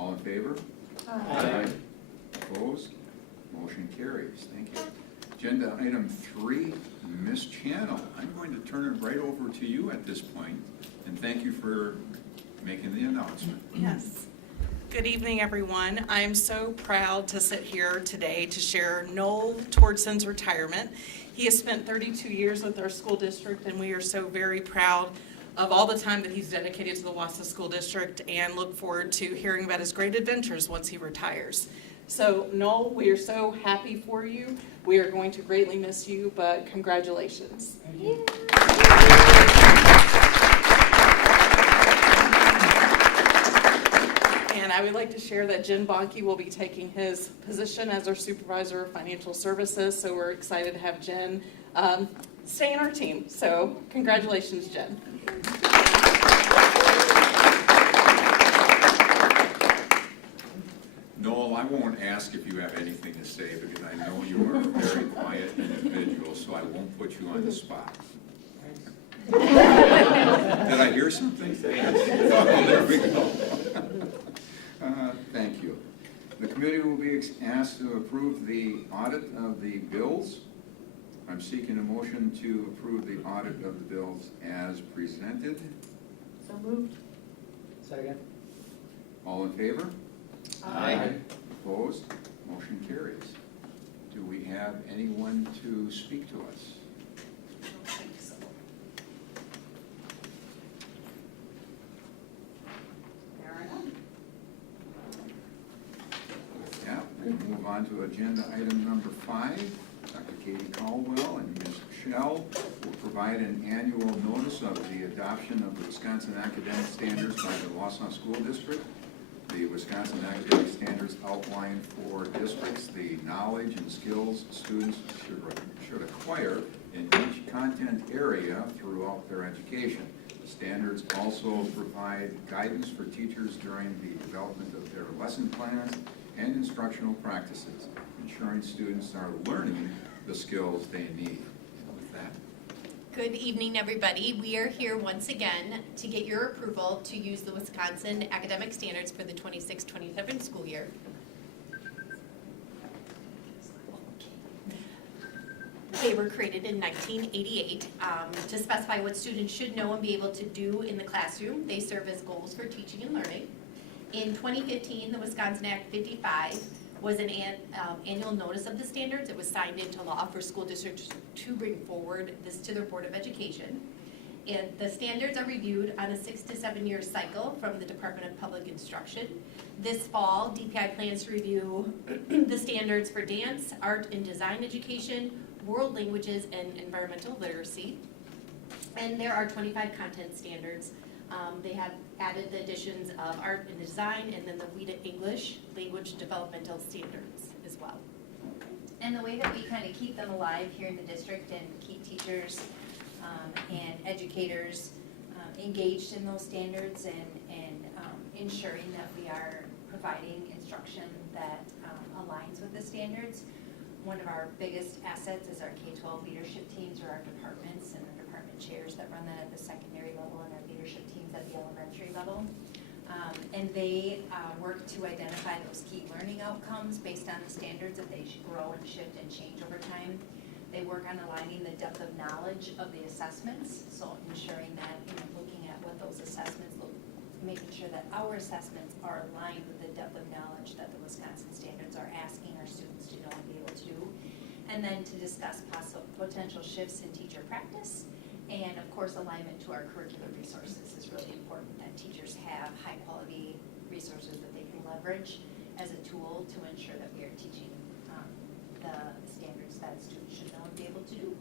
All in favor? Aye. Opposed? Motion carries. Thank you. Agenda item 3, Ms. Channel. I'm going to turn it right over to you at this point, and thank you for making the announcement. Yes. Good evening, everyone. I am so proud to sit here today to share Noel Tordson's retirement. He has spent 32 years with our school district, and we are so very proud of all the time that he's dedicated to the Wausau School District, and look forward to hearing about his great adventures once he retires. So Noel, we are so happy for you. We are going to greatly miss you, but congratulations. And I would like to share that Jen Bonke will be taking his position as our supervisor of financial services. So we're excited to have Jen stay in our team. So congratulations, Jen. Noel, I won't ask if you have anything to say because I know you are a very quiet individual, so I won't put you on the spot. Did I hear something? Oh, there we go. Thank you. The committee will be asked to approve the audit of the bills. I'm seeking a motion to approve the audit of the bills as presented. So moved. Second. All in favor? Aye. Opposed? Motion carries. Do we have anyone to speak to us? Yeah, we'll move on to agenda item number 5. Dr. Katie Caldwell and Ms. Shell will provide an annual notice of the adoption of the Wisconsin Academic Standards by the Wausau School District. The Wisconsin Academic Standards outline for districts the knowledge and skills students should acquire in each content area throughout their education. The standards also provide guidance for teachers during the development of their lesson plans and instructional practices, ensuring students are learning the skills they need. And with that, Good evening, everybody. We are here once again to get your approval to use the Wisconsin Academic Standards for the 26-27 school year. They were created in 1988 to specify what students should know and be able to do in the classroom. They serve as goals for teaching and learning. In 2015, the Wisconsin Act 55 was an annual notice of the standards. It was signed into law for school districts to bring forward this to their Board of Education. And the standards are reviewed on a 6 to 7 year cycle from the Department of Public Instruction. This fall, DPI plans to review the standards for dance, art and design education, world languages, and environmental literacy. And there are 25 content standards. They have added the additions of art and design, and then the WIDA English language developmental standards as well. And the way that we kind of keep them alive here in the district and keep teachers and educators engaged in those standards and ensuring that we are providing instruction that aligns with the standards. One of our biggest assets is our K-12 leadership teams, or our departments and the department chairs that run that at the secondary level, and our leadership teams at the elementary level. And they work to identify those key learning outcomes based on the standards that they should grow and shift and change over time. They work on aligning the depth of knowledge of the assessments, so ensuring that, looking at what those assessments look, making sure that our assessments are aligned with the depth of knowledge that the Wisconsin standards are asking our students to know and be able to do. And then to discuss potential shifts in teacher practice. And of course, alignment to our curricular resources is really important, that teachers have high quality resources that they can leverage as a tool to ensure that we are teaching the standards that students should know and be able to do.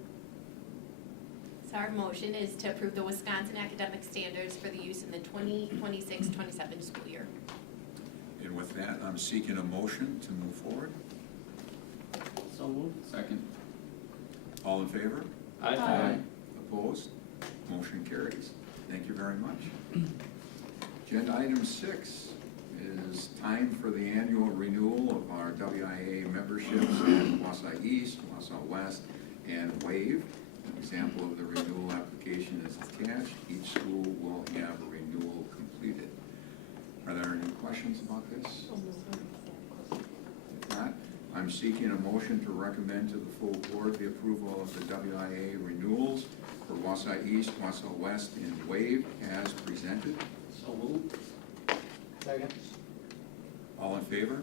So our motion is to approve the Wisconsin Academic Standards for the use in the 2026-27 school year. and with that, I'm seeking a motion to move forward. So moved. Second. All in favor? Aye. Opposed? Motion carries. Thank you very much. Agenda item 6 is time for the annual renewal of our WIA memberships in Wausau East, Wausau West, and WAVE. An example of the renewal application is attached. Each school will have a renewal completed. Are there any questions? questions about this? If not, I'm seeking a motion to recommend to the full board the approval of the WIA renewals for Wausau East, Wausau West, and Wave as presented. So moved. Second. All in favor?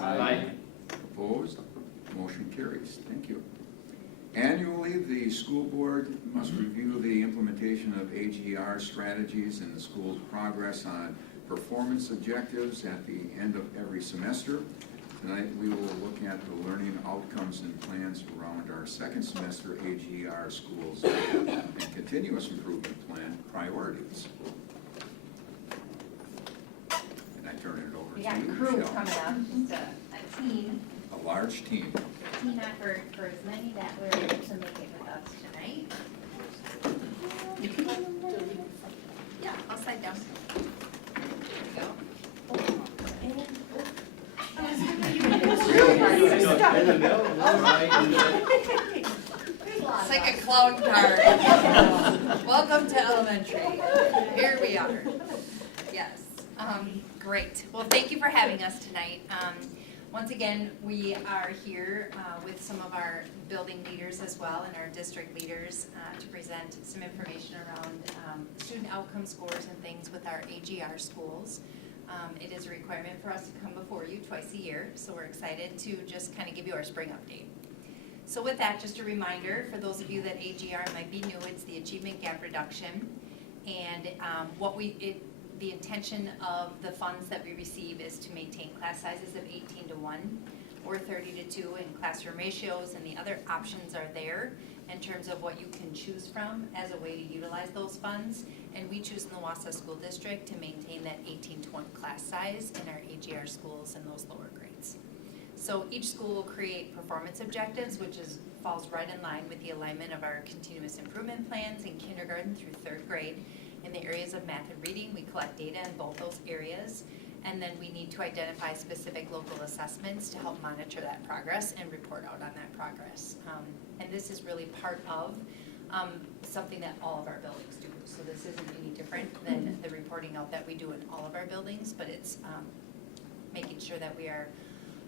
Aye. Opposed? Motion carries. Thank you. Annually, the school board must review the implementation of AGR strategies and the school's progress on performance objectives at the end of every semester. Tonight, we will look at the learning outcomes and plans around our second semester AGR schools and continuous improvement plan priorities. And I turn it over We to got a you, crew Michelle. coming up, just a team, A large team. team effort for as many that were able to make it with us tonight. Yeah, I'll slide down. In the middle, It's like a clown car. Welcome to elementary. Here we are. Yes, great. Well, thank you for having us tonight. Once again, we are here with some of our building leaders as well and our district leaders to present some information around student outcome scores and things with our AGR schools. It is a requirement for us to come before you twice a year, so we're excited to just kind of give you our spring update. So with that, just a reminder, for those of you that AGR might be new, it's the achievement gap reduction. And the intention of the funds that we receive is to maintain class sizes of 18:1 or 30:2 in classroom ratios, and the other options are there in terms of what you can choose from as a way to utilize those funds. And we choose in the Wausau School District to maintain that 18:1 class size in our AGR schools in those lower grades. So each school will create performance objectives, which falls right in line with the alignment of our continuous improvement plans in kindergarten through third grade. In the areas of math and reading, we collect data in both those areas, and then we need to identify specific local assessments to help monitor that progress and report out on that progress. And this is really part of something that all of our buildings do. So this isn't any different than the reporting out that we do in all of our buildings, but it's making sure that we are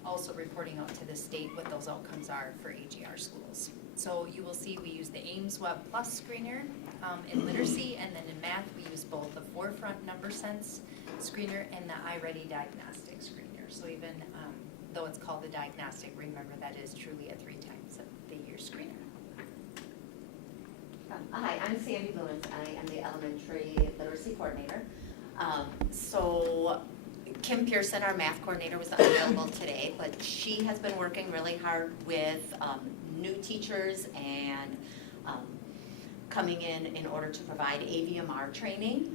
also reporting out to the state what those outcomes are for AGR schools. So you will see we use the Ames Web Plus screener in literacy, and then in math we use both the Forefront Number Sense screener and the iReady diagnostic screener. So even though it's called the diagnostic, remember that is truly a 3 times the year screener. Hi, I'm Sandy Lewins. I am the elementary literacy coordinator. So Kim Pearson, our math coordinator, was unavailable today, but she has been working really hard with new teachers and coming in order to provide AVMR training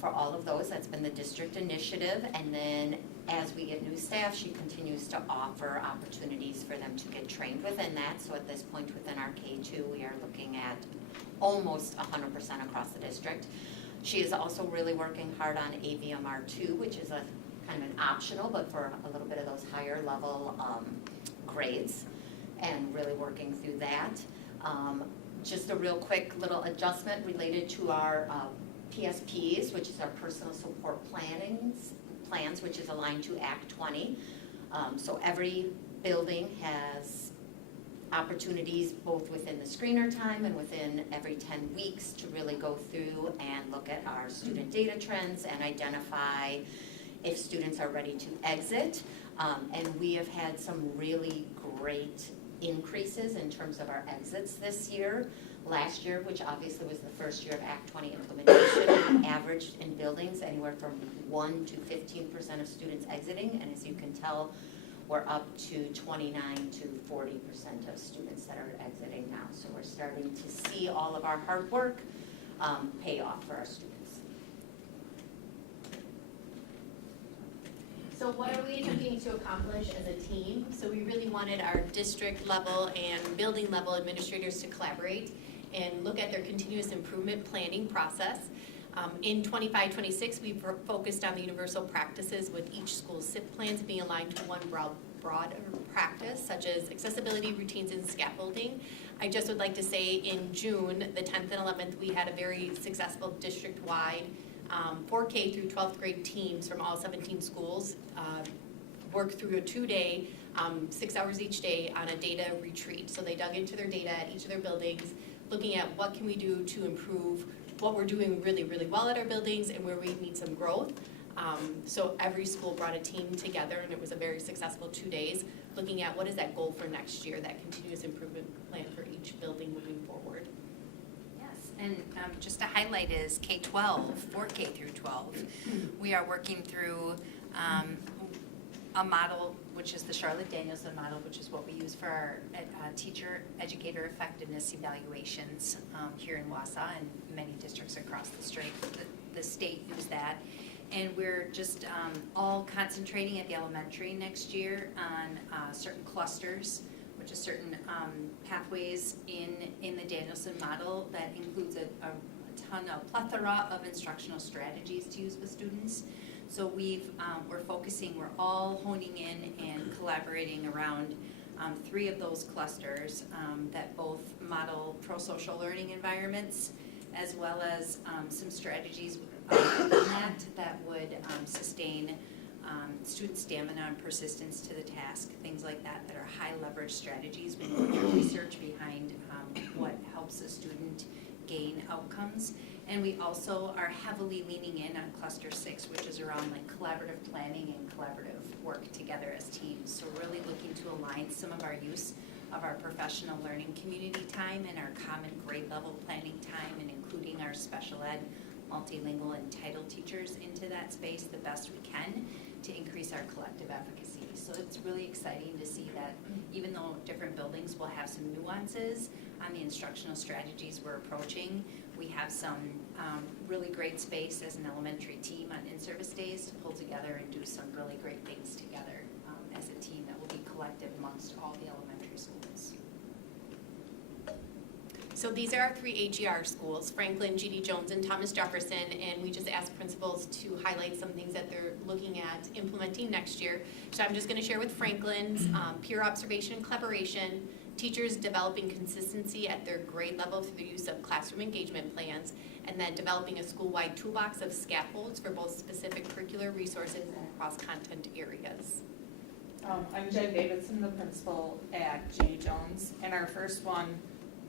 for all of those. That's been the district initiative. And then as we get new staff, she continues to offer opportunities for them to get trained within that. So at this point within our K2, we are looking at almost 100% across the district. She is also really working hard on AVMR2, which is a kind of an optional, but for a little bit of those higher level grades, and really working through that. Just a real quick little adjustment related to our PSPs, which is our personal support plans, which is aligned to Act 20. So every building has opportunities both within the screener time and within every 10 weeks to really go through and look at our student data trends and identify if students are ready to exit. And we have had some really great increases in terms of our exits this year. Last year, which obviously was the first year of Act 20 implementation, we averaged in buildings anywhere from 1 to 15% of students exiting, and as you can tell, we're up to 29 to 40% of students that are exiting now. So we're starting to see all of our hard work pay off for our students. So what are we looking to accomplish as a team? So we really wanted our district level and building level administrators to collaborate and look at their continuous improvement planning process. In 25-26, we focused on the universal practices with each school's SIP plans being aligned to one broad practice, such as accessibility, routines, and scaffolding. I just would like to say in June, the 10th and 11th, we had a very successful district-wide 4K through 12th grade teams from all 17 schools work through a 2-day, 6 hours each day on a data retreat. So they dug into their data at each of their buildings, looking at what can we do to improve what we're doing really, really well at our buildings and where we need some growth. So every school brought a team together, and it was a very successful 2 days, looking at what is that goal for next year, that continuous improvement plan for each building moving forward. Yes, and just to highlight is K-12, 4K through 12. We are working through a model, which is the Charlotte Danielson model, which is what we use for our teacher educator effectiveness evaluations here in Wausau, and many districts across the state use that. And we're just all concentrating at the elementary next year on certain clusters, which is certain pathways in the Danielson model that includes a plethora of instructional strategies to use with students. So we're all honing in and collaborating around 3 of those clusters that both model pro-social learning environments, as well as some strategies that would sustain student stamina and persistence to the task, things like that are high leverage strategies. We know there's research behind what helps a student gain outcomes. And we also are heavily leaning in on cluster 6, which is around like collaborative planning and collaborative work together as teams. So really looking to align some of our use of our professional learning community time and our common grade level planning time, and including our special ed, multilingual, and title teachers into that space the best we can to increase our collective efficacy. So it's really exciting to see that even though different buildings will have some nuances on the instructional strategies we're approaching, we have some really great space as an elementary team on in-service days to pull together and do some really great things together as a team that will be collective amongst all the elementary schools. So these are our 3 AGR schools, Franklin, G.D. Jones, and Thomas Jefferson, and we just asked principals to highlight some things that they're looking at implementing next year. So I'm just going to share with Franklin's peer observation and collaboration, teachers developing consistency at their grade level through the use of classroom engagement plans, and then developing a school-wide toolbox of scaffolds for both specific curricular resources and cross-content areas. I'm Jen Davidson, the principal at G.D. Jones, and our first one,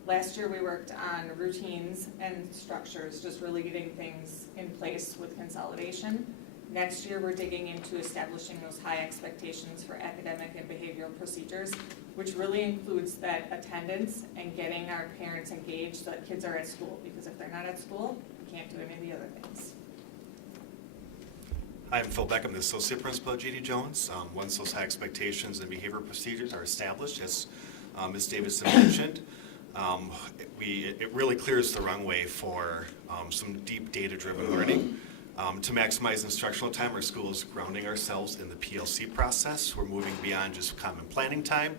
last year we worked on routines and structures, just really getting things in place with consolidation. Next year we're digging into establishing those high expectations for academic and behavioral procedures, which really includes that attendance and getting our parents engaged so that kids are at school, because if they're not at school, we can't do any of the other things. Hi, I'm Phil Beckham, the Associate Principal at G.D. Jones. Once those high expectations and behavior procedures are established, as Ms. Davidson mentioned, it really clears the runway for some deep data-driven learning. To maximize instructional time, our school is grounding ourselves in the PLC process. We're moving beyond just common planning time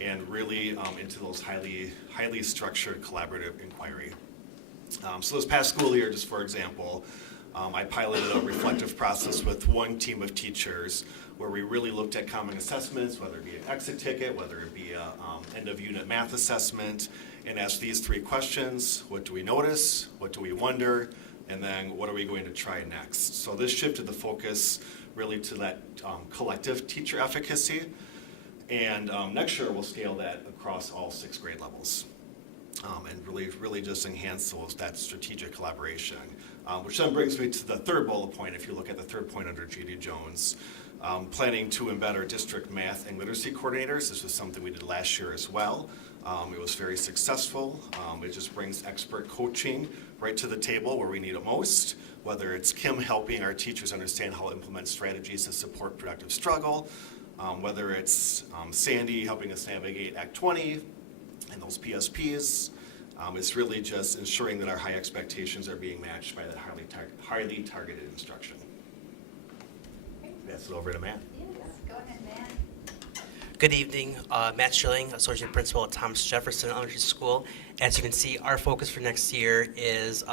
and really into those highly structured collaborative inquiry. So this past school year, just for example, I piloted a reflective process with one team of teachers where we really looked at common assessments, whether it be an exit ticket, whether it be a end-of-unit math assessment, and asked these 3 questions. What do we notice? What do we wonder? And then what are we going to try next? So this shifted the focus really to that collective teacher efficacy. And next year we'll scale that across all 6 grade levels. And really just enhance that strategic collaboration. Which then brings me to the 3rd bullet point, if you look at the 3rd point under G.D. Jones. Planning to embed our district math and literacy coordinators. This was something we did last year as well. It was very successful. It just brings expert coaching right to the table where we need it most, whether it's Kim helping our teachers understand how to implement strategies to support productive struggle, whether it's Sandy helping us navigate Act 20 and those PSPs. It's really just ensuring that our high expectations are being matched by that highly targeted instruction. Pass it over to Matt. Yes, go ahead, Matt. Good evening, Matt Schilling, Associate Principal at Thomas Jefferson Elementary School. As you can see, our focus for next year is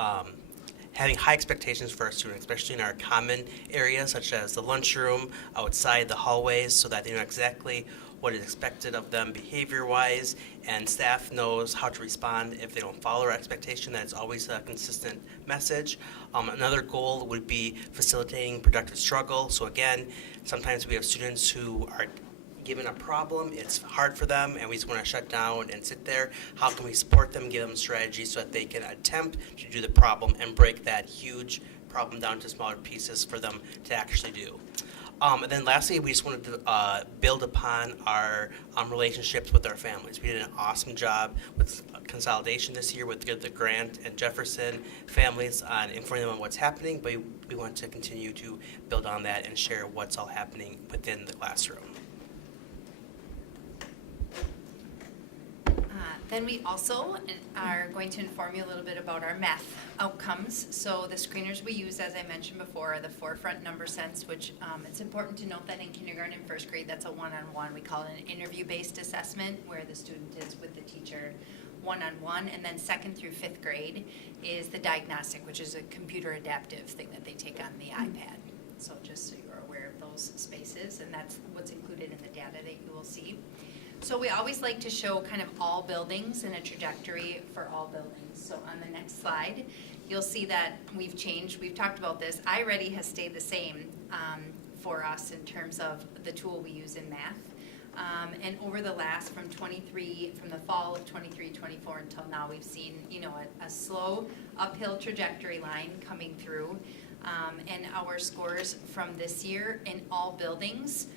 having high expectations for our students, especially in our common areas such as the lunchroom, outside the hallways, so that they know exactly what is expected of them behavior-wise, and staff knows how to respond if they don't follow our expectation. That's always a consistent message. Another goal would be facilitating productive struggle. So again, sometimes we have students who are given a problem, it's hard for them, and we just want to shut down and sit there. How can we support them, give them strategies so that they can attempt to do the problem and break that huge problem down to smaller pieces for them to actually do. And then lastly, we just wanted to build upon our relationships with our families. We did an awesome job with consolidation this year with the Grant and Jefferson families on informing them on what's happening, but we want to continue to build on that and share what's all happening within the classroom. Then we also are going to inform you a little bit about our math outcomes. So the screeners we use, as I mentioned before, are the forefront number sense, which it's important to note that in kindergarten and first grade, that's a one-on-one. We call it an interview-based assessment where the student is with the teacher one-on-one. And then second through fifth grade is the diagnostic, which is a computer adaptive thing that they take on the iPad. So just so you're aware of those spaces, and that's what's included in the data that you will see. So we always like to show kind of all buildings and a trajectory for all buildings. So on the next slide, you'll see that we've changed. We've talked about this. iReady has stayed the same for us in terms of the tool we use in math. And over the last, from the fall of 23-24 until now, we've seen, a slow uphill trajectory line coming through. And our scores from this year in all buildings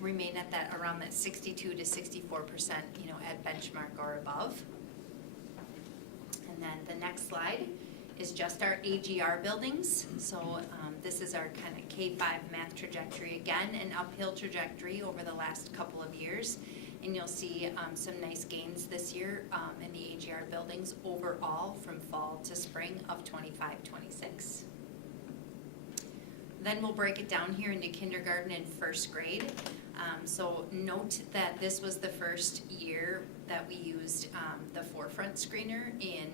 remain at around that 62 to 64%, at benchmark or above. And then the next slide is just our AGR buildings. So this is our kind of K-5 math trajectory again, an uphill trajectory over the last couple of years. And you'll see some nice gains this year in the AGR buildings overall from fall to spring of 25-26. Then we'll break it down here into kindergarten and first grade. So note that this was the first year that we used the forefront screener in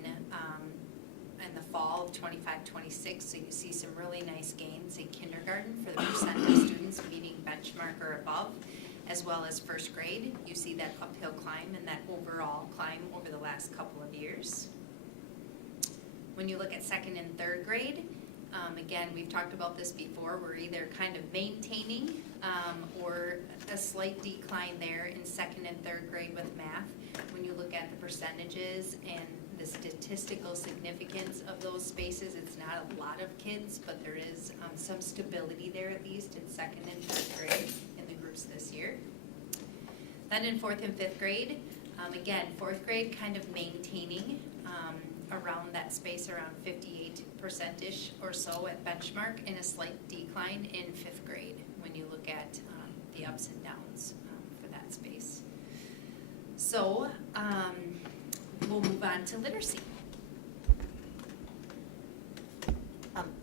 the fall of 25-26. So you see some really nice gains in kindergarten for the percent of students meeting benchmark or above, as well as first grade. You see that uphill climb and that overall climb over the last couple of years. When you look at second and third grade, again, we've talked about this before. We're either kind of maintaining or a slight decline there in second and third grade with math. When you look at the percentages and the statistical significance of those spaces, it's not a lot of kids, but there is some stability there, at least in second and third grade in the groups this year. Then in fourth and fifth grade, again, fourth grade kind of maintaining around that space, around 58%-ish or so at benchmark, and a slight decline in fifth grade when you look at the ups and downs for that space. So we'll move on to literacy.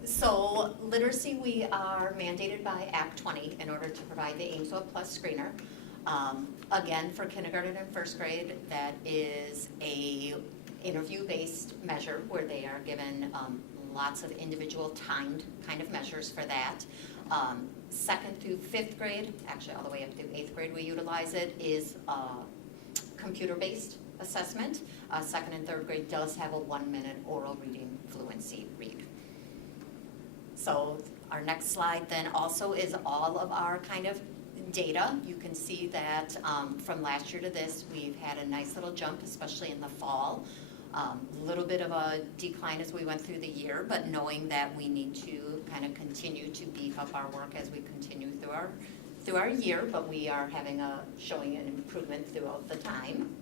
So literacy, we are mandated by Act 20 in order to provide the Aimswell Plus screener. Again, for kindergarten and first grade, that is a interview-based measure where they are given lots of individual timed kind of measures for that. Second through fifth grade, actually all the way up through eighth grade we utilize it, is computer-based assessment. Second and third grade does have a 1-minute oral reading fluency read. So our next slide then also is all of our kind of data. You can see that from last year to this, we've had a nice little jump, especially in the fall. A little bit of a decline as we went through the year, but knowing that we need to kind of continue to beef up our work as we continue through our year, but we are showing an improvement throughout the time.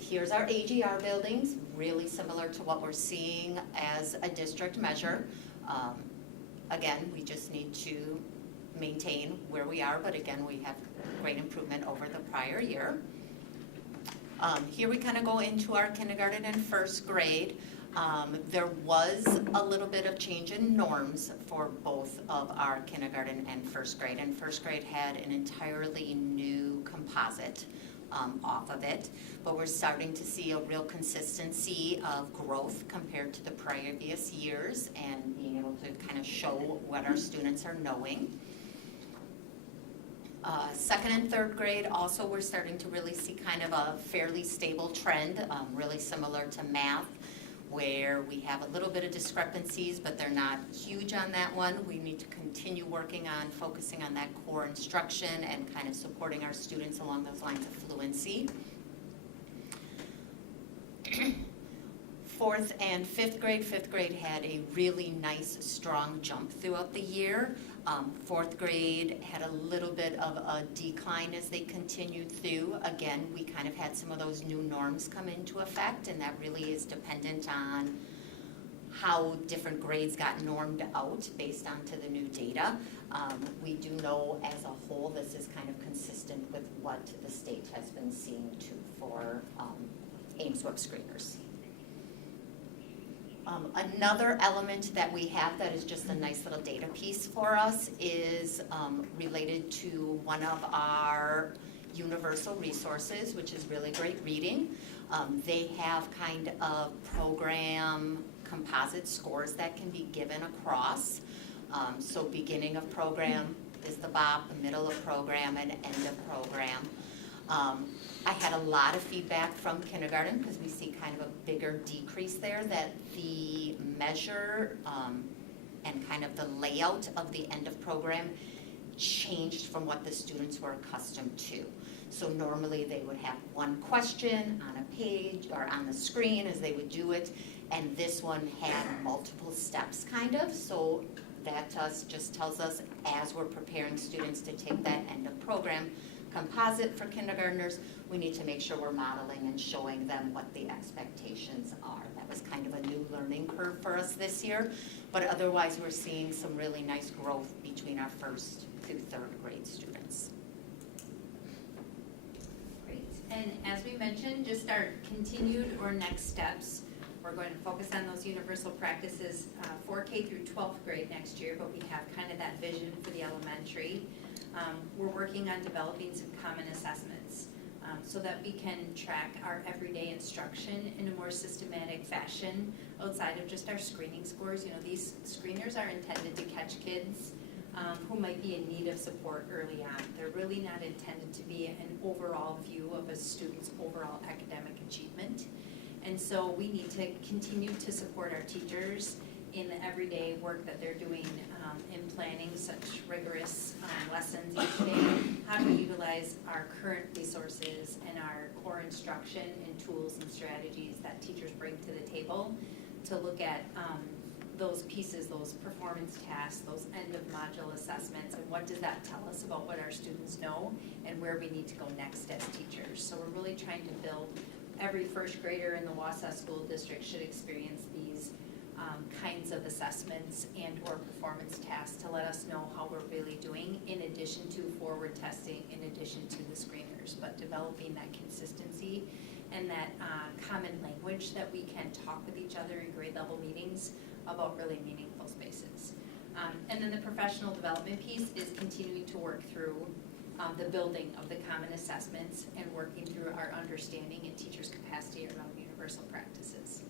Here's our AGR buildings, really similar to what we're seeing as a district measure. Again, we just need to maintain where we are, but again, we have great improvement over the prior year. Here we kind of go into our kindergarten and first grade. There was a little bit of change in norms for both of our kindergarten and first grade. And first grade had an entirely new composite off of it, but we're starting to see a real consistency of growth compared to the previous years and being able to kind of show what our students are knowing. Second and third grade, also we're starting to really see kind of a fairly stable trend, really similar to math, where we have a little bit of discrepancies, but they're not huge on that one. We need to continue working on focusing on that core instruction and kind of supporting our students along those lines of fluency. Fourth and fifth grade had a really nice, strong jump throughout the year. Fourth grade had a little bit of a decline as they continued through. Again, we kind of had some of those new norms come into effect, and that really is dependent on how different grades got normed out based onto the new data. We do know as a whole this is kind of consistent with what the state has been seeing too for Ames Web screeners. Another element that we have that is just a nice little data piece for us is related to one of our universal resources, which is really great reading. They have kind of program composite scores that can be given across. So beginning of program is the BOP, the middle of program, and end of program. I had a lot of feedback from kindergarten because we see kind of a bigger decrease there, that the measure and kind of the layout of the end of program changed from what the students were accustomed to. So normally they would have one question on a page or on the screen as they would do it, and this one had multiple steps kind of. So that just tells us as we're preparing students to take that end of program composite for kindergartners, we need to make sure we're modeling and showing them what the expectations are. That was kind of a new learning curve for us this year, but otherwise we're seeing some really nice growth between our first through third grade students. Great, and as we mentioned, just our continued or next steps, we're going to focus on those universal practices for K through 12th grade next year, but we have kind of that vision for the elementary. We're working on developing some common assessments so that we can track our everyday instruction in a more systematic fashion outside of just our screening scores. You know, these screeners are intended to catch kids who might be in need of support early on. They're really not intended to be an overall view of a student's overall academic achievement. And so we need to continue to support our teachers in the everyday work that they're doing in planning such rigorous lessons each day, how to utilize our current resources and our core instruction and tools and strategies that teachers bring to the table to look at those pieces, those performance tasks, those end of module assessments, and what does that tell us about what our students know and where we need to go next as teachers. So we're really trying to build, every first grader in the Wausau School District should experience these kinds of assessments and or performance tasks to let us know how we're really doing, in addition to forward testing, in addition to the screeners, but developing that consistency and that common language that we can talk with each other in grade level meetings about really meaningful spaces. And then the professional development piece is continuing to work through the building of the common assessments and working through our understanding and teachers' capacity around universal practices.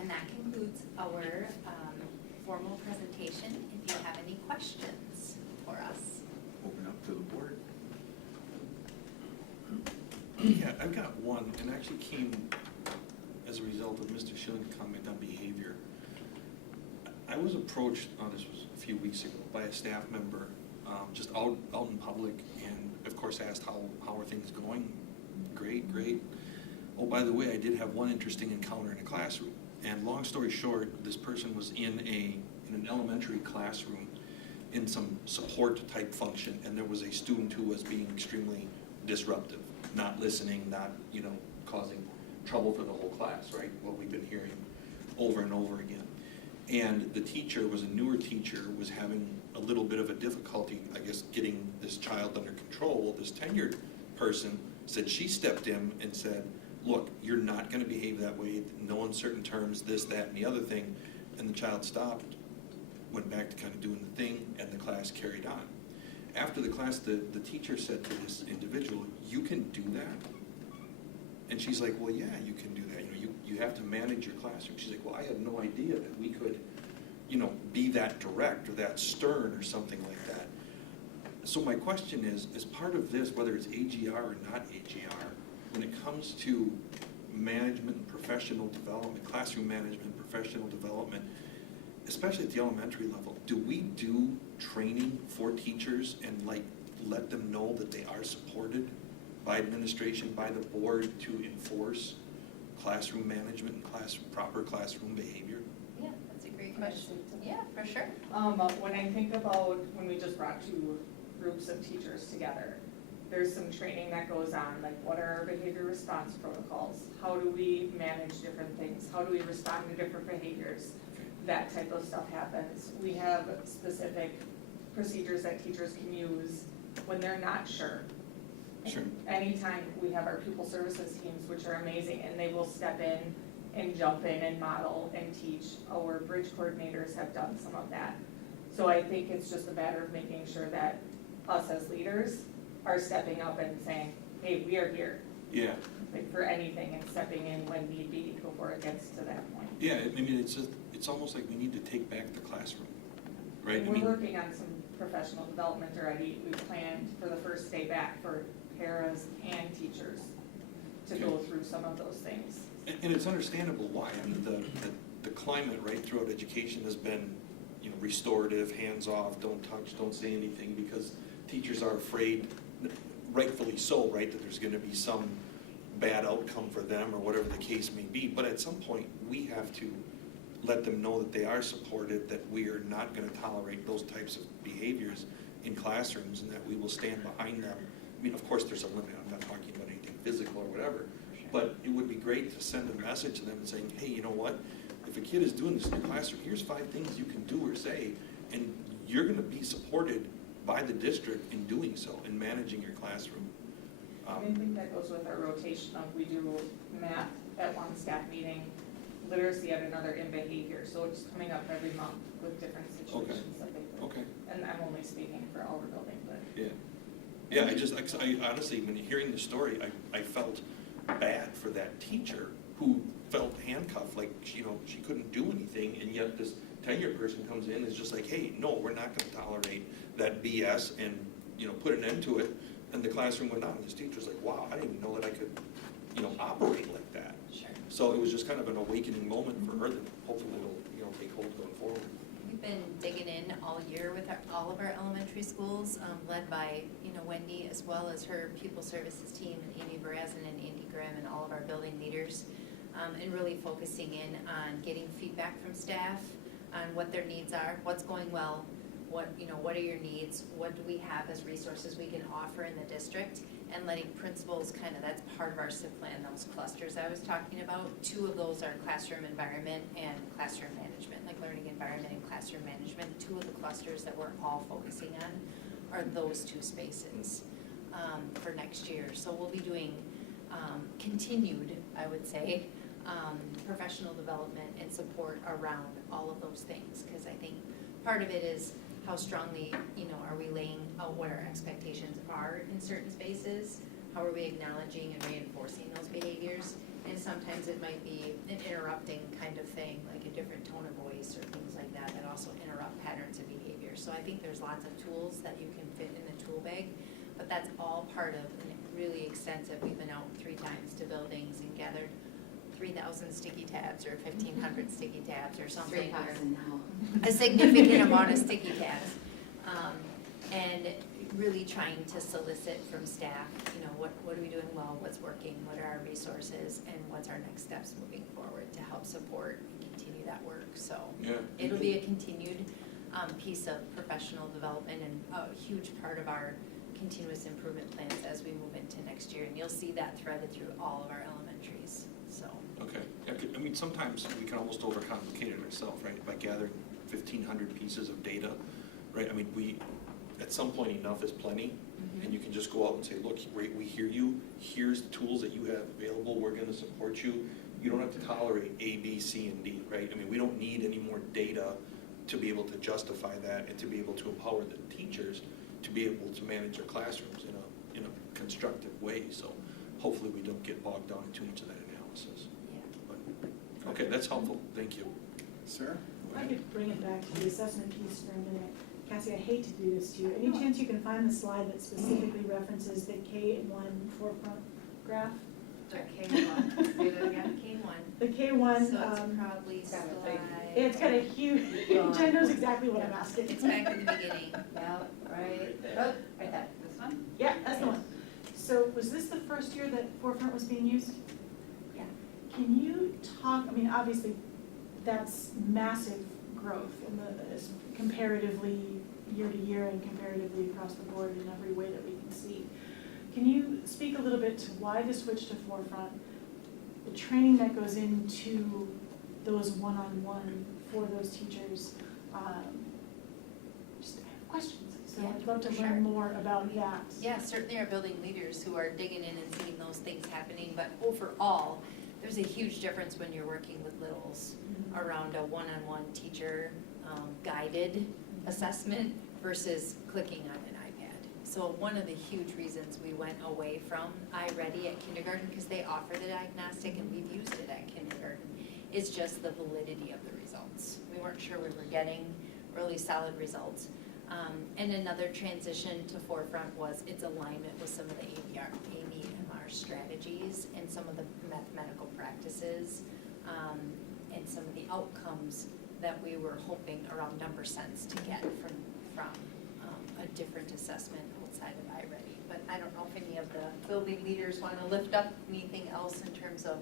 And that concludes our formal presentation. If you have any questions for us. Open up to the board. Yeah, I've got one, and actually came as a result of Mr. Schilling's comment on behavior. I was approached, this was a few weeks ago, by a staff member, just out in public, and of course asked how are things going. Great, great. Oh, by the way, I did have one interesting encounter in a classroom. And long story short, this person was in an elementary classroom in some support type function, and there was a student who was being extremely disruptive, not listening, not, causing trouble for the whole class, right? What we've been hearing over and over again. And the teacher was a newer teacher, was having a little bit of a difficulty, I guess, getting this child under control. This tenured person said she stepped in and said, look, you're not going to behave that way, no uncertain terms, this, that, and the other thing. And the child stopped, went back to kind of doing the thing, and the class carried on. After the class, the teacher said to this individual, you can do that? And she's like, well, yeah, you can do that. You have to manage your classroom. She's like, well, I had no idea that we could, be that direct or that stern or something like that. So my question is part of this, whether it's AGR or not AGR, when it comes to management and professional development, classroom management, professional development, especially at the elementary level, do we do training for teachers and like let them know that they are supported by administration, by the board to enforce classroom management and proper classroom behavior? Yeah, that's a great question. Yeah, for sure. When I think about when we just brought two groups of teachers together, there's some training that goes on, like what are our behavior response protocols? How do we manage different things? How do we respond to different behaviors? That type of stuff happens. We have specific procedures that teachers can use when they're not sure. Sure. Anytime we have our pupil services teams, which are amazing, and they will step in and jump in and model and teach. Our bridge coordinators have done some of that. So I think it's just a matter of making sure that us as leaders are stepping up and saying, hey, we are here. Yeah. Like for anything and stepping in when need be before it gets to that point. Yeah, I mean, it's almost like we need to take back the classroom, right? I We're mean, working on some professional development already. We've planned for the first day back for paras and teachers to go through some of those things. and it's understandable why. I mean, the climate right throughout education has been, you know, restorative, hands-off, don't touch, don't say anything, because teachers are afraid, rightfully so, right, that there's gonna be some bad outcome for them or whatever the case may be. But at some point, we have to let them know that they are supported, that we are not gonna tolerate those types of behaviors in classrooms, and that we will stand behind them. I mean, of course, there's a limit, I'm not talking about anything physical or whatever, but it would be great to send a message to them and saying, hey, you know what? If a kid is doing this in your classroom, here's 5 things you can do or say, and you're gonna be supported by the district in doing so, in managing your classroom. I think that goes with our rotation of we do math at one staff meeting, literacy at another, in behavior. So it's coming up every month with different situations that they do. Okay. And I'm only speaking for our building, but. Yeah. Yeah, I honestly, when hearing the story, I felt bad for that teacher who felt handcuffed, like, you know, she couldn't do anything, and yet this tenure person comes in and is just like, hey, no, we're not gonna tolerate that BS, and, you know, put an end to it. And the classroom went on, and this teacher's like, wow, I didn't even know that I could, you know, operate like that. Sure. So it was just kind of an awakening moment for her that hopefully it'll, you know, take hold going forward. We've been digging in all year with all of our elementary schools, led by, you know, Wendy, as well as her pupil services team, and Amy Barazin and Andy Grimm, and all of our building leaders, and really focusing in on getting feedback from staff on what their needs are, what's going well, what are your needs, what do we have as resources we can offer in the district, and letting principals that's part of our SIP plan, those clusters I was talking about. 2 of those are classroom environment and classroom management, like learning environment and classroom management. 2 of the clusters that we're all focusing on are those 2 spaces for next year. So we'll be doing continued, I would say, professional development and support around all of those things, because I think part of it is how strongly, are we laying out what our expectations are in certain spaces? How are we acknowledging and reinforcing those behaviors? And sometimes it might be an interrupting kind of thing, like a different tone of voice or things like that, that also interrupt patterns of behavior. So I think there's lots of tools that you can fit in the tool bag, but that's all part of really extensive. We've been out 3 times to buildings and gathered 3,000 sticky tabs or 1,500 sticky tabs or something. 3,000 now. A significant amount of sticky tabs. And really trying to solicit from staff, what are we doing well, what's working, what are our resources, and what's our next steps moving forward to help support and continue that work. So Yeah. it'll be a continued piece of professional development and a huge part of our continuous improvement plans as we move into next year. And you'll see that threaded through all of our elementaries, so. Okay, yeah, I mean, sometimes we can almost overcomplicate it ourselves, right, by gathering 1,500 pieces of data, right? I mean, at some point, enough is plenty, and you can just go out and say, look, we hear you, here's the tools that you have available, we're gonna support you. You don't have to tolerate A, B, C, and D, right? I mean, we don't need any more data to be able to justify that and to be able to empower the teachers to be able to manage their classrooms in a constructive way. So hopefully we don't get bogged down in too much of that analysis. Yeah. But, okay, that's helpful, thank you. Sarah? I could bring it back to the assessment piece for a minute. Cassie, I hate to do this to you. Any chance you can find the slide that specifically references the K1 forefront graph? The K1, say that again, K1. The K1, So it's probably slide. it's got a huge, Jen knows exactly what I'm asking. It's back in the beginning, yeah, right, oh, right there, this one? Yeah, that's the one. So was this the first year that forefront was being used? Yeah. Can you talk, I mean, obviously, that's massive growth in the, comparatively year to year and comparatively across the board in every way that we can see. Can you speak a little bit to why the switch to forefront, the training that goes into those one-on-one for those teachers? Just have questions, so Yeah, I'd love to for sure. learn more about that. Yeah, certainly our building leaders who are digging in and seeing those things happening, but overall, there's a huge difference when you're working with littles around a one-on-one teacher guided assessment versus clicking on an iPad. So one of the huge reasons we went away from iReady at kindergarten, because they offer the diagnostic and we've used it at kindergarten, is just the validity of the results. We weren't sure we were getting really solid results. And another transition to forefront was its alignment with some of the ABMR strategies and some of the mathematical practices and some of the outcomes that we were hoping around number sense to get from a different assessment outside of iReady. But I don't know if any of the building leaders want to lift up anything else in terms of.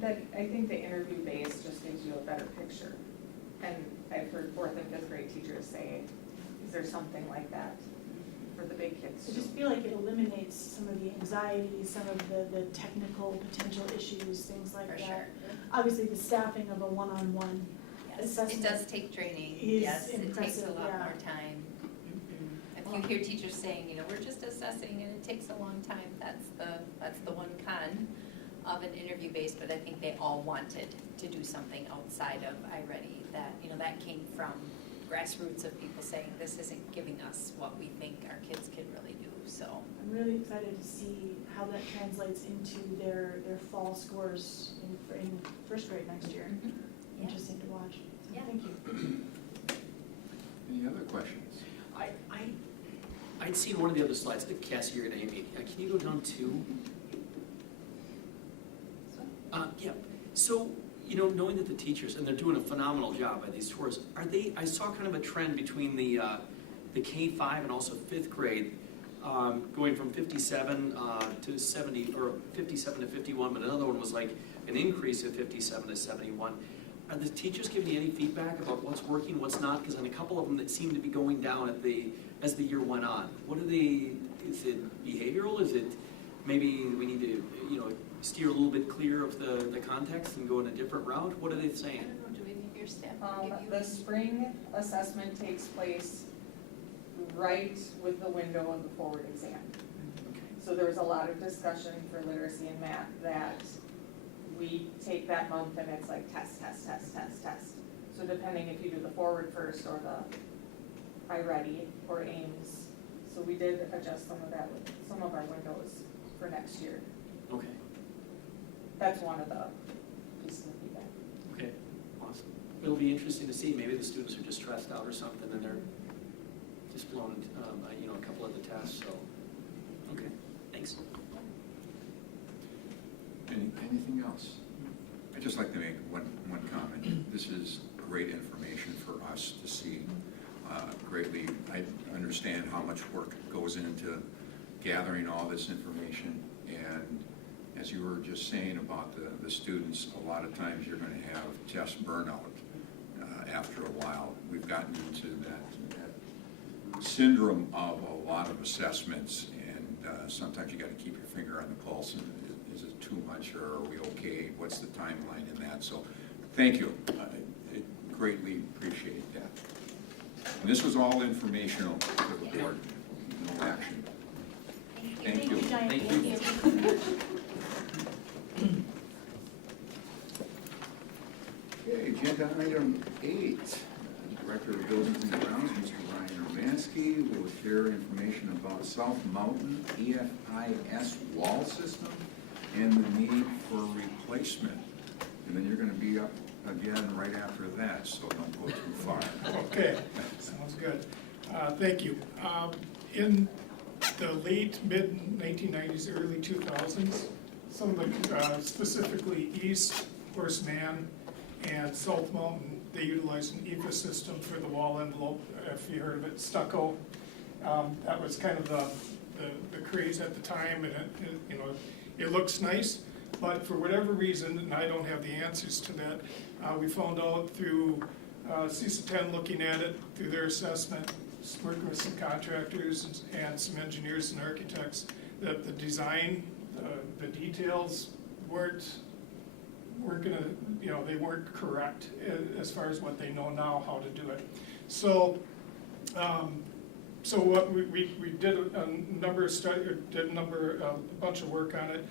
That, I think the interview base just gives you a better picture. And I've heard 4th and 5th grade teachers say, is there something like that for the big kids I too? just feel like it eliminates some of the anxiety, some of the technical potential issues, things like For that. sure. Obviously, the staffing of a one-on-one Yes, assessment it does take training, is yes, it takes a impressive, lot yeah. more time. If you hear teachers saying, you know, we're just assessing and it takes a long time, that's the one con of an interview base, but I think they all wanted to do something outside of iReady, that, you know, that came from grassroots of people saying, this isn't giving us what we think our kids can really do, so. I'm really excited to see how that translates into their fall scores in 1st grade next year. Yeah. Interesting to watch. So Yeah. Thank you. Any other questions? I'd seen one of the other slides, Cassie or Amy. Can you go down to? Yeah, so, you know, knowing that the teachers, and they're doing a phenomenal job at these tours, I saw kind of a trend between the K-5 and also 5th grade, going from 57 to 70, or 57 to 51, but another one was like an increase of 57 to 71. Are the teachers giving you any feedback about what's working, what's not? Because on a couple of them that seem to be going down as the year went on. What are they, is it behavioral? Is it maybe we need to, you know, steer a little bit clear of the context and go in a different route? What are they I saying? don't know, do any of your staff give you? The spring assessment takes place right with the window of the forward exam. Okay. So there was a lot of discussion for literacy and math that we take that month and it's like test, test, test, test, test. So depending if you do the forward first or the iReady or Ames. So we did adjust some of that with some of our windows for next year. Okay, That's one of the pieces of feedback. okay, awesome. It'll be interesting to see, maybe the students are just stressed out or something and they're just blown, by, you know, a couple of the tests, so, okay, thanks. Anything else? I'd just like to make one comment. This is great information for us to see. Greatly, I understand how much work goes into gathering all this information, and as you were just saying about the students, a lot of times you're going to have test burnout after a while. We've gotten into that syndrome of a lot of assessments, and sometimes you got to keep your finger on the pulse. And is it too much, or are we okay? What's the timeline in that? So, thank you. I greatly appreciate that. And this was all informational to the board, no action. Thank you. Diane. Thank you. Okay, agenda item 8. Director of Buildings and Grounds, Mr. Ryan Urbanski, will share information about South Mountain EFIS wall system and the need for replacement. And then you're going to be up again right after that, so don't go too far. Okay, sounds good. Thank you. In the late, mid-1990s, early 2000s, some of the, specifically East, Horace Mann, and South Mountain, they utilized an ecosystem for the wall envelope, if you heard of it, stucco. That was kind of the craze at the time, and it looks nice, but for whatever reason, and I don't have the answers to that, we found out through CISA 10 looking at it, through their assessment, working with some contractors and some engineers and architects, that the design, the details weren't gonna, they weren't correct as far as what they know now how to do it. So, what we did a number of a bunch of work on it.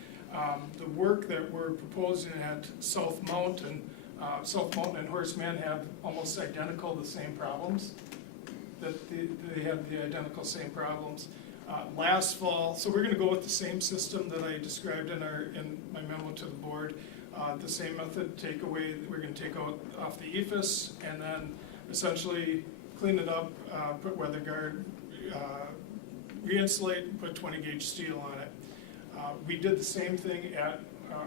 The work that we're proposing at South Mountain and Horace Mann have almost identical, the same problems. That they have the identical same problems. Last fall, so we're gonna go with the same system that I described in my memo to the board. The same method, we're gonna take out off the ephes and then essentially clean it up, put weather guard, re-insulate, and put 20 gauge steel on it. We did the same thing at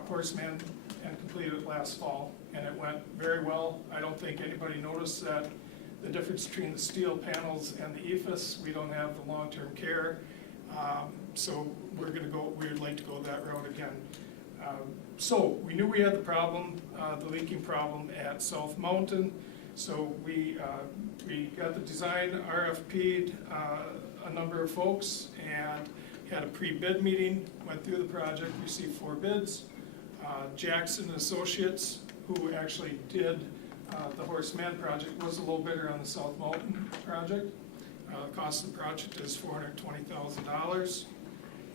Horace Mann and completed it last fall, and it went very well. I don't think anybody noticed that the difference between the steel panels and the ephes. We don't have the long-term care, so we'd like to go that route again. So we knew we had the problem, the leaking problem at South Mountain. So we got the design, RFP'd a number of folks, and had a pre-bid meeting, went through the project, received 4 bids. Jackson Associates, who actually did the Horace Mann project, was a little bigger on the South Mountain project. The cost of the project is $420,000,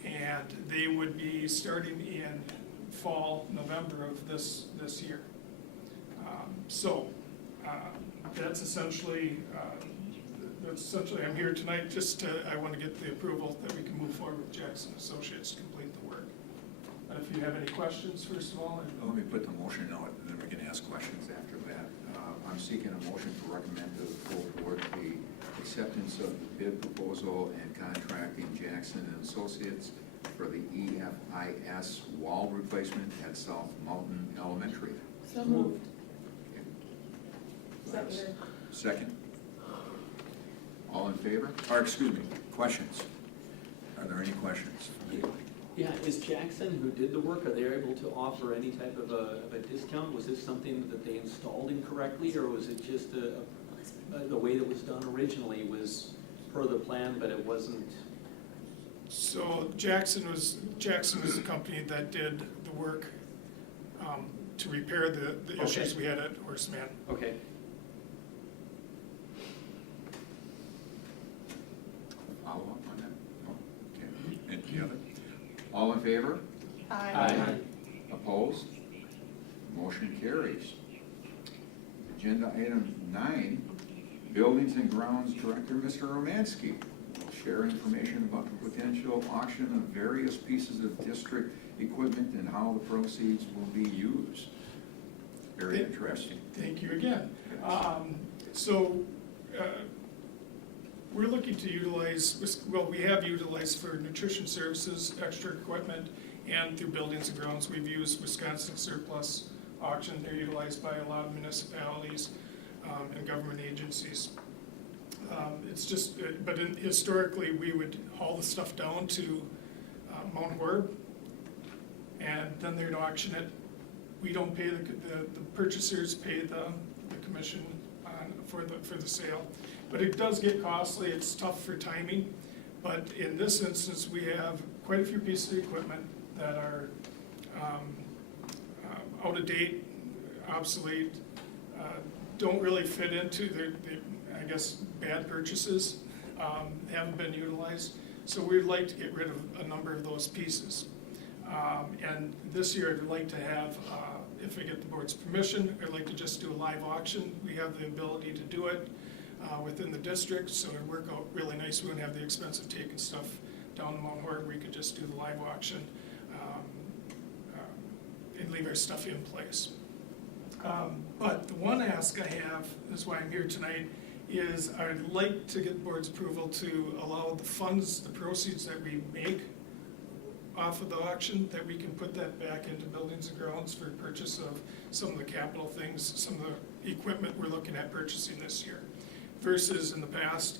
and they would be starting in fall, November of this year. That's essentially, I'm here tonight just I want to get the approval that we can move forward with Jackson Associates to complete the work. If you have any questions, first of all. Let me put the motion out, and then we can ask questions after that. I'm seeking a motion to recommend to the full board the acceptance of the bid proposal and contracting Jackson and Associates for the EFIS wall replacement at South Mountain Elementary. So moved. Second. All in favor? Or excuse me, questions? Are there any questions? Yeah, is Jackson, who did the work, are they able to offer any type of a discount? Was this something that they installed incorrectly, or was it just the way that was done originally was per the plan, but it wasn't? So Jackson was the company that did the work to repair the issues we had at Horace Mann. Okay. Follow up on that? No? Okay. Any other? All in favor? Aye. Opposed? Motion carries. Agenda item 9, Buildings and Grounds Director, Mr. Romansky, will share information about the potential auction of various pieces of district equipment and how the proceeds will be used. Very interesting. Thank you again. We're looking to utilize, we have utilized for nutrition services, extra equipment, and through Buildings and Grounds, we've used Wisconsin Surplus Auction. They're utilized by a lot of municipalities and government agencies. Historically, we would haul the stuff down to Mount Horeb, and then they'd auction it. We don't pay the purchasers pay the commission for the sale. But it does get costly, it's tough for timing. But in this instance, we have quite a few pieces of equipment that are out of date, obsolete, don't really fit into I guess, bad purchases, haven't been utilized. So we'd like to get rid of a number of those pieces. And this year, I'd like to have, if I get the board's permission, I'd like to just do a live auction. We have the ability to do it within the district, so it'd work out really nice. We wouldn't have the expense of taking stuff down to Mount Horeb. We could just do the live auction and leave our stuff in place. But the one ask I have, is why I'm here tonight, is I'd like to get the board's approval to allow the funds, the proceeds that we make off of the auction, that we can put that back into buildings and grounds for purchase of some of the capital things, some of the equipment we're looking at purchasing this year. Versus in the past,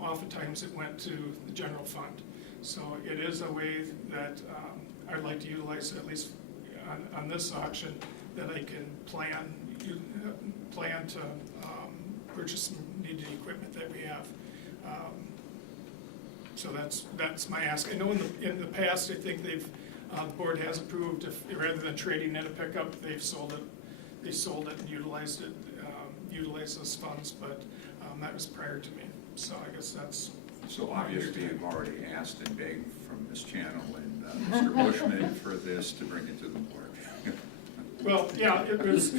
oftentimes it went to the general fund. So it is a way that I'd like to utilize, at least on this auction, that I can plan to purchase some needed equipment that we have. So that's my ask. I know in the past, I think the board has approved, if rather than trading in a pickup, they've sold it and utilized those funds, but that was prior to me. So I guess that's. So obviously you've already asked and begged from Ms. Channel and Mr. Bushman for this to bring it to the board. Well, yeah, it was.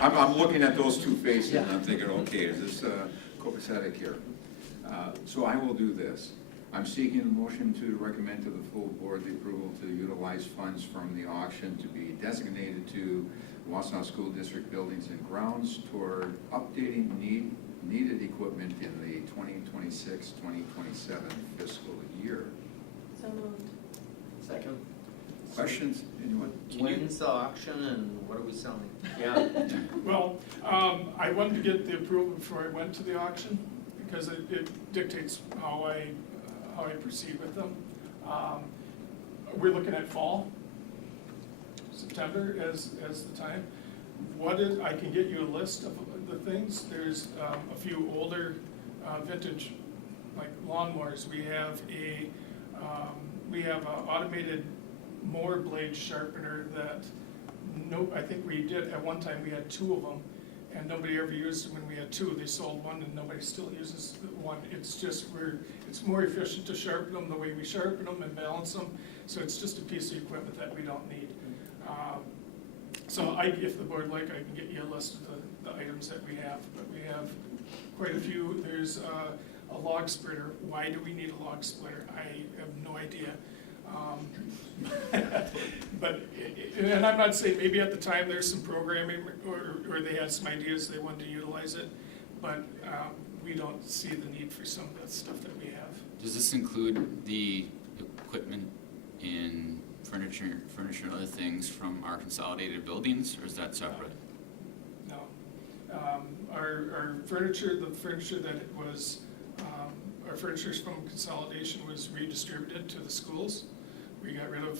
I'm looking at those two faces and I'm thinking, okay, is this copacetic here? So I will do this. I'm seeking a motion to recommend to the full board the approval to utilize funds from the auction to be designated to Wausau School District buildings and grounds toward updating needed equipment in the 2026-2027 fiscal year. So moved. Second. Questions? Anyone? When's the auction and what are we selling? Yeah. Well, I wanted to get the approval before I went to the auction, because it dictates how I proceed with them. We're looking at fall, September as the time. I can get you a list of the things. There's a few older vintage, like lawnmowers. We have a automated mower blade sharpener that I think we did at one time. We had 2 of them, and nobody ever used them when we had 2. They sold one, and nobody still uses the one. It's just it's more efficient to sharpen them the way we sharpen them and balance them. So it's just a piece of equipment that we don't need. So if the board like, I can get you a list of the items that we have. But we have quite a few. There's a log splitter. Why do we need a log splitter? I have no idea. And I'm not saying, maybe at the time there's some programming or they had some ideas they wanted to utilize it, but we don't see the need for some of the stuff that we have. Does this include the equipment in furniture and other things from our consolidated buildings, or is that separate? No. Our furniture, the furniture that was, our furniture from consolidation was redistributed to the schools. We got rid of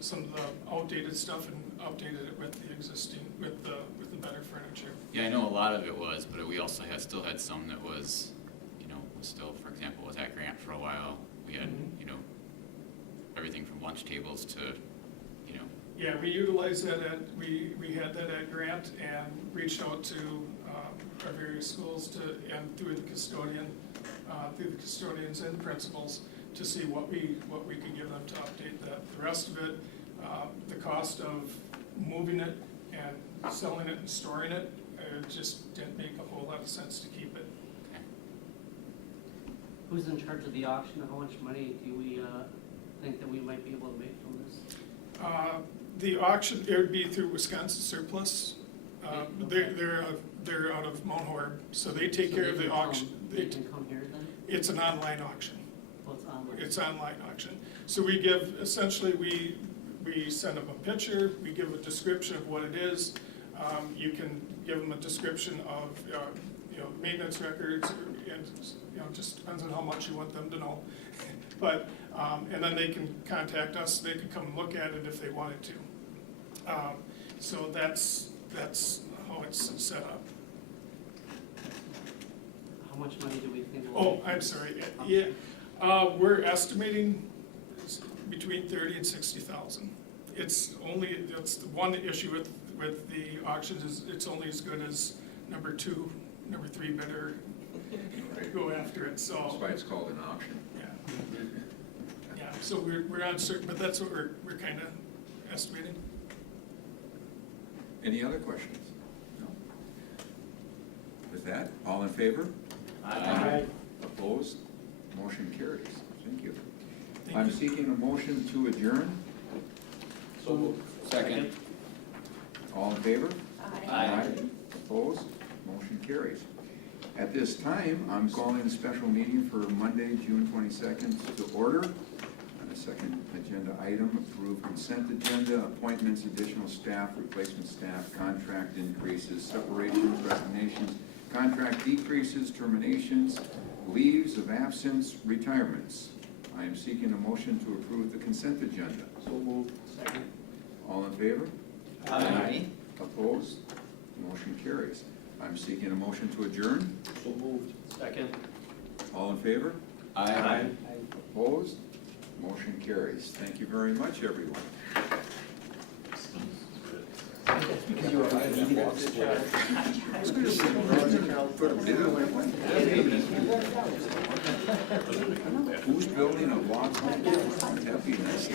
some of the outdated stuff and updated it with the existing, with the better furniture. Yeah, I know a lot of it was, but we also still had some that was, was still, for example, was at Grant for a while. We had, everything from lunch tables to, Yeah, we utilized that we had that at Grant and reached out to our various schools and through the custodians and principals to see what we could give them to update that. The rest of it, the cost of moving it and selling it and storing it, just didn't make a whole lot of sense to keep it. Who's in charge of the auction? How much money do we think that we might be able to make from this? The auction, it would be through Wisconsin Surplus. They're out of Mount Horeb, so they take care of the auction. They can come here then? It's an online auction. Well, it's online. It's online auction. So we give, essentially, we send them a picture, we give a description of what it is. You can give them a description of, maintenance records, and just depends on how much you want them to know. But, and then they can contact us, they can come look at it if they wanted to. So that's how it's set up. How much money do we think? Oh, I'm sorry, yeah. We're estimating between 30 and 60,000. That's the one issue with the auctions is it's only as good as number 2, number 3 bidder go after it, so. That's why it's called an auction. Yeah. Yeah, so we're uncertain, but that's what we're kind of estimating. Any other questions? No? With that, all in favor? Aye. Opposed? Motion carries. Thank you. Thank I'm you. seeking a motion to adjourn. So moved. Second. All in favor? Aye. Opposed? Motion carries. At this time, I'm calling a special meeting for Monday, June 22nd to order. On the second agenda item, approved consent agenda, appointments, additional staff, replacement staff, contract increases, separations, resignations, contract decreases, terminations, leaves of absence, retirements. I am seeking a motion to approve the consent agenda. So moved. Second. All in favor? Aye. Opposed? Motion carries. I'm seeking a motion to adjourn. So moved. Second. All in favor? Aye. Opposed? Motion carries. Thank you very much, everyone. Who's building a Wausau? That'd be nice.